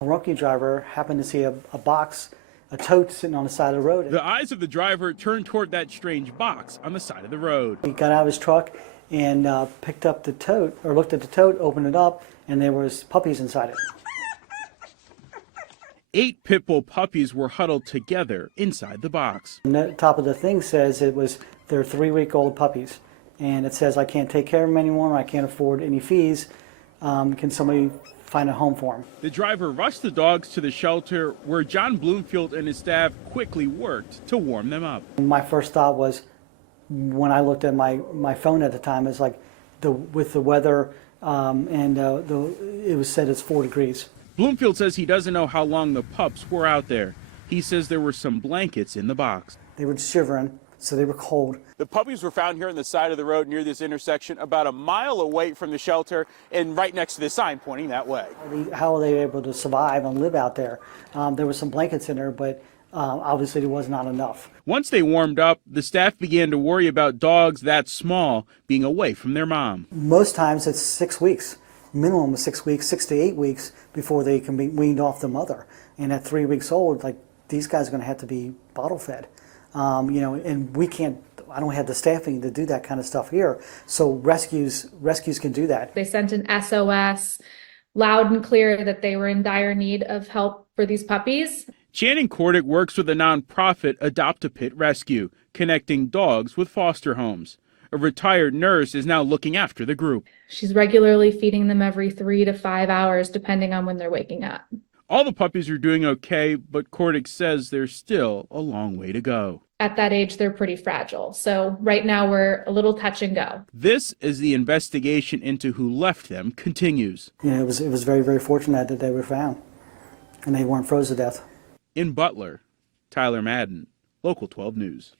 A Rumpke driver happened to see a tote sitting on the side of the road. The eyes of the driver turned toward that strange box on the side of the road. He got out of his truck and picked up the tote, or looked at the tote, opened it up, and there was puppies inside it. 8 pit bull puppies were huddled together inside the box. And the top of the thing says they're 3-week-old puppies. And it says, I can't take care of them anymore, I can't afford any fees. Can somebody find a home for them? The driver rushed the dogs to the shelter where John Bloomfield and his staff quickly worked to warm them up. My first thought was, when I looked at my phone at the time, it's like with the weather it was said it's 4 degrees. Bloomfield says he doesn't know how long the pups were out there. He says there were some blankets in the box. They were shivering, so they were cold. The puppies were found here on the side of the road near this intersection, about a mile away from the shelter and right next to the sign pointing that way. How are they able to survive and live out there? There were some blankets in there, but obviously there was not enough. Once they warmed up, the staff began to worry about dogs that small being away from their mom. Most times it's 6 weeks, minimum of 6 weeks, 6 to 8 weeks before they can be weaned off the mother. And at 3 weeks old, like, these guys are going to have to be bottle fed. And we can't, I don't have the staffing to do that kind of stuff here. So rescues can do that. They sent an SOS loud and clear that they were in dire need of help for these puppies. Channing Cordick works with the nonprofit Adopt-A-Pit Rescue, connecting dogs with foster homes. A retired nurse is now looking after the group. She's regularly feeding them every 3 to 5 hours, depending on when they're waking up. All the puppies are doing okay, but Cordick says there's still a long way to go. At that age, they're pretty fragile. So right now we're a little touch and go. This is the investigation into who left them continues. It was very, very fortunate that they were found and they weren't froze to death. In Butler, Tyler Madden, Local 12 News.